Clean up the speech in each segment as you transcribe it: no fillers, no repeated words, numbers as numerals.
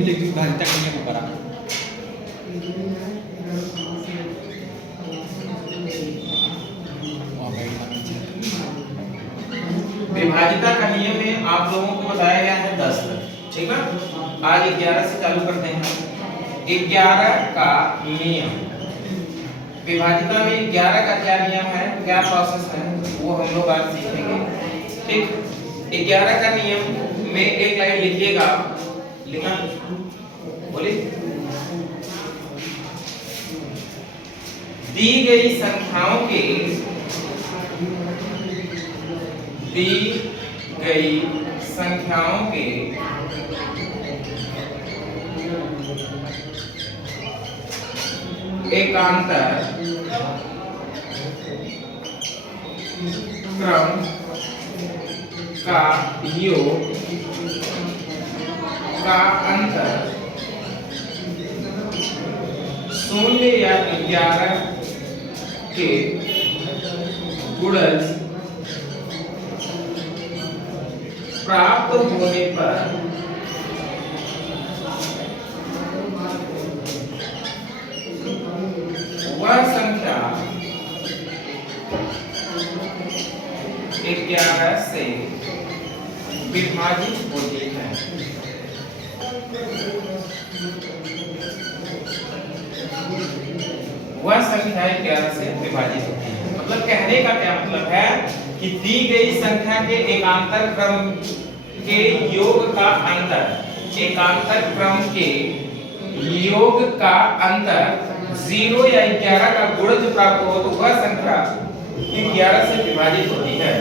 मुझे विभाजिता का नियम पढ़ा। विभाजिता का नियम में आप लोगों को बताया गया है 10 तक, ठीक है। आज 11 से चालू करते हैं। 11 का नियम, विभाजिता में 11 का क्या नियम है, क्या प्रोसेस है, वो हम लोग आज सीखेंगे, ठीक। 11 का नियम में एक लाइन लिखिएगा, लिखा बोलिए। दी गई संख्याओं के एकांतर क्रम का योग का अंतर 0 या 11 के गुणज प्राप्त होने पर वह संख्या 11 से विभाजित होती है। वह संख्या 11 से विभाजित होती है, मतलब कहने का क्या मतलब है कि दी गई संख्या के एकांतर क्रम के योग का अंतर, एकांतर क्रम के योग का अंतर 0 या 11 का गुणज प्राप्त हो तो वह संख्या 11 से विभाजित होती है।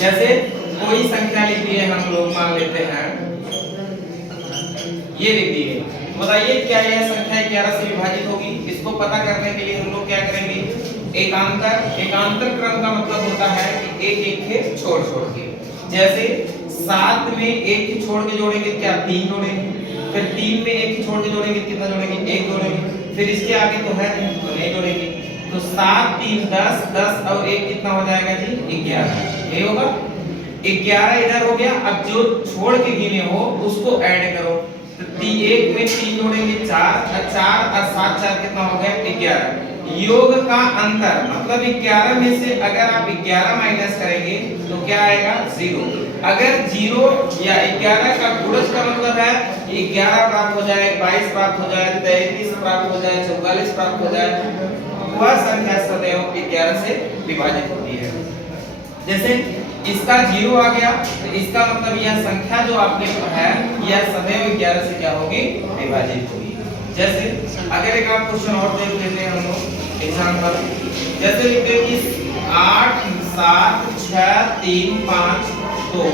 जैसे कोई संख्या लिख दिए हम लोग, मान लेते हैं ये लिख दिए, बताइए क्या यह संख्या 11 से विभाजित होगी? इसको पता करने के लिए हम लोग क्या करेंगे, एकांतर क्रम का मतलब होता है कि एक एक के छोड़ छोड़ के। जैसे 7 में एक ही छोड़ के जोड़ेंगे क्या, 3 जोड़ेंगे, फिर 3 में एक ही छोड़ के जोड़ेंगे कितना जोड़ेंगे, 1 जोड़ेंगे, फिर इसके आगे तो है नहीं तो नहीं जोड़ेंगे। तो 7 3 10, 10 और 1 कितना हो जाएगा जी 11, ये होगा 11 इधर हो गया। अब जो छोड़ के गिने हो उसको ऐड करो, तो 1 में 3 जोड़ेंगे 4 और 7 4 कितना हो गया 11। योग का अंतर मतलब 11 में से अगर आप 11 माइनस करेंगे तो क्या आएगा 0। अगर 0 या 11 का गुणज का मतलब है 11 प्राप्त हो जाए, 22 प्राप्त हो जाए, 33 प्राप्त हो जाए, 44 प्राप्त हो जाए, वह संख्या सदैव 11 से विभाजित होती है। जैसे इसका 0 आ गया तो इसका मतलब यह संख्या जो आपने है यह सदैव 11 से क्या होगी, विभाजित होगी। जैसे अगर एक आप क्वेश्चन और देख लेते हैं हम लोग एग्जांपल, जैसे लिखते हैं कि 8 7 6 3 5 2,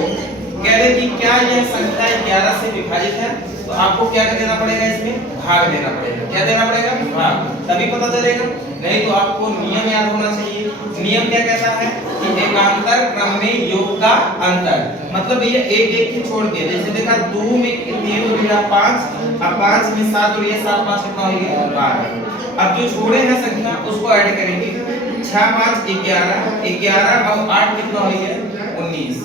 कह रहे कि क्या यह संख्या 11 से विभाजित है? तो आपको क्या देना पड़ेगा, इसमें भाग देना पड़ेगा। क्या देना पड़ेगा, भाग, तभी पता चलेगा। नहीं तो आपको नियम याद होना चाहिए। नियम क्या कहता है कि एकांतर क्रम में योग का अंतर, मतलब ये एक एक की छोड़ के, जैसे देखा 2 में 3 जोड़िया 5, अब 5 में 7 जोड़िए 7 5 कितना हो गया 12। अब जो छोड़े हैं संख्या उसको ऐड करेंगे, 6 5 11, 11 और 8 कितना हो गया 19,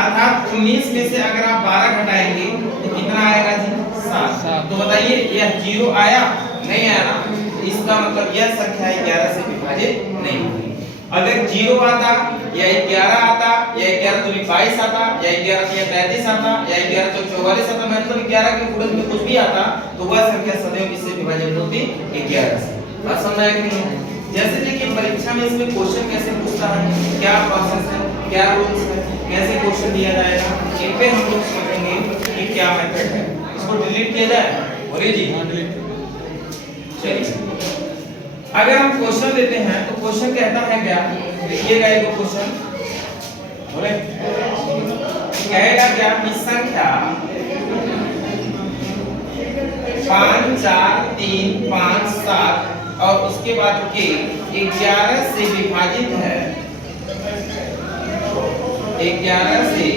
अर्थात 19 में से अगर आप 12 घटाएंगे तो कितना आएगा जी 7। तो बताइए यह 0 आया, नहीं आया ना, इसका मतलब यह संख्या 11 से विभाजित नहीं हुई। अगर 0 आता या 11 आता या 11 दूनी 22 आता या 11 तिया 33 आता या 11 चौक 44 आता, मतलब 11 के गुणज में कुछ भी आता तो वह संख्या सदैव किससे विभाजित होती, 11 से। बात समझ आया कि नहीं? जैसे देखिए परीक्षा में इसमें क्वेश्चन कैसे पूछता है, क्या प्रोसेस है, क्या रूल्स है, कैसे क्वेश्चन दिया जाएगा, इन पे हम लोग समझेंगे कि क्या मेथड है। इसको डिलीट किया जाए, बोलिए जी। हां डिलीट। चलिए अगर हम क्वेश्चन लेते हैं तो क्वेश्चन कहता है क्या, देखिएगा एक क्वेश्चन बोले, कहेगा क्या कि संख्या 5 4 3 5 7 और उसके बाद के 11 से विभाजित है, 11 से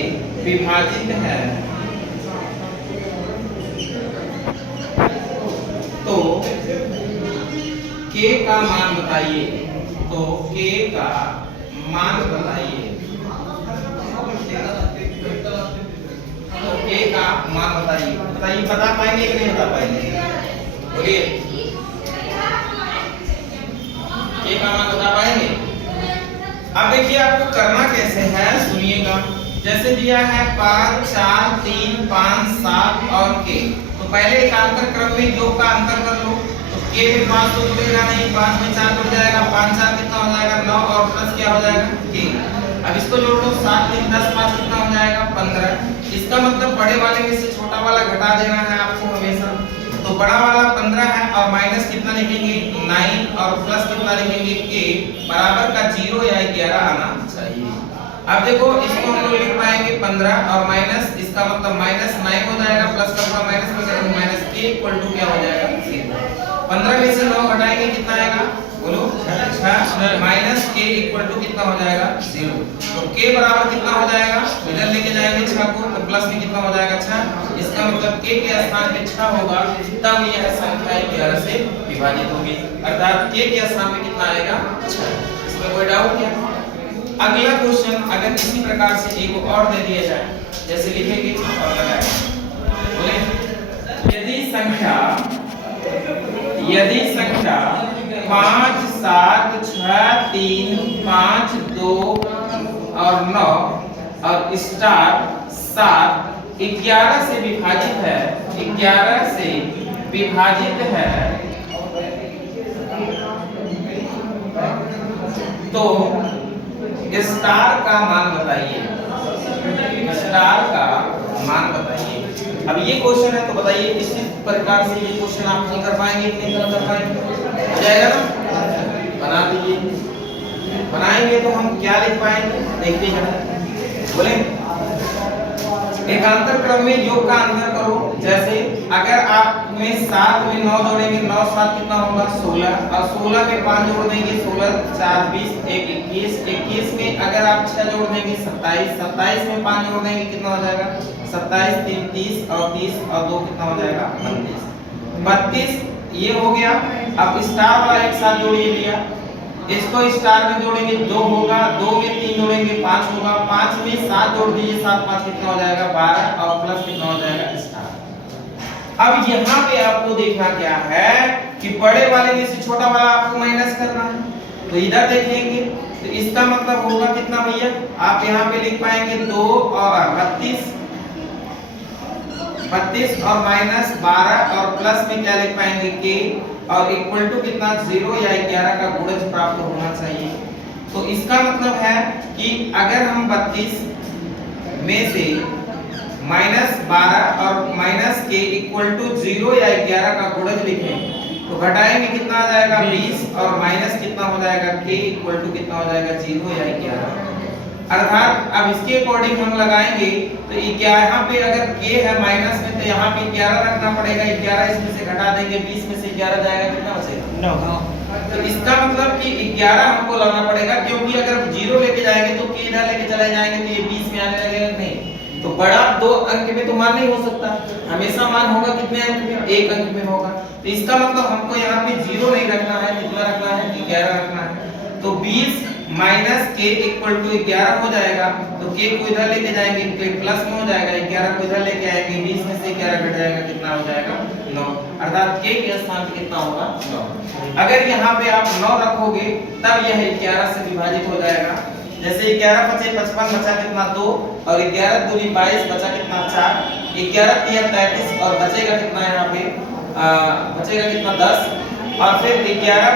विभाजित है, तो k का मान बताइए, तो k का मान बताइए। तो k के का मान बताइए। बताइए, बता पाएंगे कि नहीं बता पाएंगे? बोलिए, के का मान बता पाएंगे? अब देखिए आपको करना कैसे है, सुनिएगा। जैसे दिया है 5 4 3 5 7 और के, तो पहले एकांतर क्रम में योग का अंतर कर लो। तो के में 5 तो जुड़ेगा नहीं, 5 में 4 जुड़ जाएगा, 5 4 कितना हो जाएगा 9 और प्लस क्या हो जाएगा के। अब इसको जोड़ लो, 7 3 10 5 कितना हो जाएगा 15। इसका मतलब बड़े वाले में से छोटा वाला घटा देना है आपको हमेशा। तो बड़ा वाला 15 है और माइनस कितना लिखेंगे 9 और प्लस कितना लिखेंगे के, बराबर का 0 या 11 आना चाहिए। अब देखो इसको हम लोग लिख पाएंगे 15 और माइनस, इसका मतलब माइनस 9 हो जाएगा, प्लस का पूरा माइनस में करेंगे माइनस के इक्वल टू क्या हो जाएगा 0। 15 में से 9 घटाएंगे कितना आएगा, बोलो 6, माइनस के इक्वल टू कितना हो जाएगा 0। तो के बराबर कितना हो जाएगा, इधर लेके जाएंगे 6 को, तो प्लस में कितना हो जाएगा 6। इसका मतलब के स्थान पे 6 होगा, तब यह संख्या 11 से विभाजित होगी, अर्थात के स्थान पे कितना आएगा 6। इसमें कोई डाउट क्या? अगला क्वेश्चन अगर इसी प्रकार से एक और दे दिया जाए, जैसे लिखेंगे और लगाएंगे, बोले यदि संख्या 5 7 6 3 5 2 और 9 और स्टार 7 11 से विभाजित है, 11 से विभाजित है, तो स्टार का मान बताइए। स्टार का मान बताइए। अब ये क्वेश्चन है, तो बताइए इसी प्रकार से ये क्वेश्चन आप हल कर पाएंगे कि नहीं कर पाएंगे? हो जाएगा ना? बना दीजिए। बनाएंगे तो हम क्या लिख पाएंगे, देखते हैं। बोले एकांतर क्रम में योग का अंतर करो। जैसे अगर आप में 7 में 9 जोड़ेंगे, 9 7 कितना होगा 16, और 16 में 5 जोड़ देंगे 16 4 20 1 21, 21 में अगर आप 6 जोड़ देंगे 27, 27 में 5 जोड़ देंगे कितना हो जाएगा 27 3 30 और 30 और 2 कितना हो जाएगा 32, 32 ये हो गया। अब स्टार वाला एक साथ जोड़िए भैया, इसको स्टार में जोड़ेंगे 2 होगा, 2 में 3 जोड़ेंगे 5 होगा, 5 में 7 जोड़ दीजिए 7 5 कितना हो जाएगा 12 और प्लस कितना हो जाएगा स्टार। अब यहाँ पे आपको देखना क्या है कि बड़े वाले में से छोटा वाला आपको माइनस करना है, तो इधर देखेंगे तो इसका मतलब होगा कितना भैया, आप यहाँ पे लिख पाएंगे 2 और 32 और माइनस 12 और प्लस में क्या लिख पाएंगे के, और इक्वल टू कितना 0 या 11 का गुणज प्राप्त होना चाहिए। तो इसका मतलब है कि अगर हम 32 में से माइनस 12 और माइनस के इक्वल टू 0 या 11 का गुणज लिखें, तो घटाएंगे कितना आ जाएगा 20 और माइनस कितना हो जाएगा के इक्वल टू कितना हो जाएगा 0 या 11। अर्थात अब इसके अकॉर्डिंग हम लगाएंगे तो यहाँ पे अगर के है माइनस में, तो यहाँ पे 11 रखना पड़ेगा, 11 इसमें से घटा देंगे 20 में से 11 जाएगा कितना बचेगा 9। तो इसका मतलब कि 11 हमको लाना पड़ेगा, क्योंकि अगर 0 लेके जाएंगे तो के इधर लेके चले जाएंगे तो ये 20 में आने लगेगा नहीं। तो बड़ा 2 अंक में तो मान नहीं हो सकता, हमेशा मान होगा कितने अंक में 1 अंक में होगा। तो इसका मतलब हमको यहाँ पे 0 नहीं रखना है, कितना रखना है 11 रखना है। तो 20 माइनस के इक्वल टू 11 हो जाएगा, तो के को इधर लेके जाएंगे के प्लस में हो जाएगा, 11 को इधर लेके आएंगे 20 में से 11 घट जाएगा कितना हो जाएगा 9, अर्थात के स्थान पे कितना होगा 9। अगर यहाँ पे आप 9 रखोगे तब यह 11 से विभाजित हो जाएगा। जैसे 11 बचे 55 बचा कितना 2 और 11 दूनी 22 बचा कितना 4, 11 3 33 और बचेगा कितना यहाँ पे बचेगा कितना 10, और फिर 11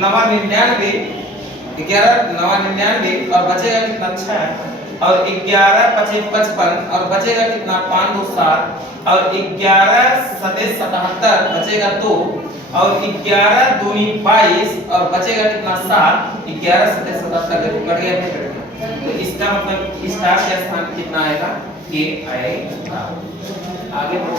9 99 11 9 99 और बचेगा कितना 6, और 11 5 55 और बचेगा कितना 5 2 7, और 11 7 77 बचेगा 2, और 11 दूनी 22 और बचेगा कितना 7, 11 7 77 कट गया। तो इसका मतलब स्टार के स्थान कितना आएगा के आएगा। आगे बढ़ो।